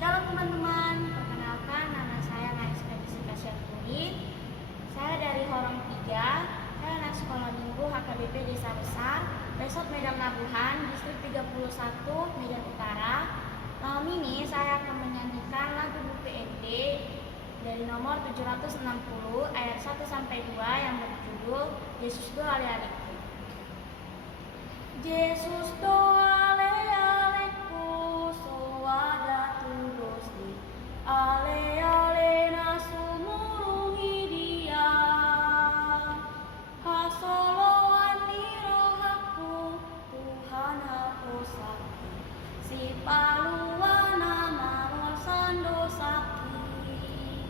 Shalom teman-teman, perkenalkan nama saya Ekspedisi Kasihan Kulit. Saya dari Horong 3, saya anak sekolah minggu HKBP Desa Besar, Resort Medan Labuhan, Distrik 31, Medan Utara. Malam ini saya akan menyanyikan lagu BPND dari nomor 760 ayat 1-2 yang berjudul Yesus do ale-aleku. Yesus do ale-aleku, soada tudos di ale-ale na sumurungi dia. Hasoloan ni rohaku, Tuhan aku sakti, si paluana malol sando sakti.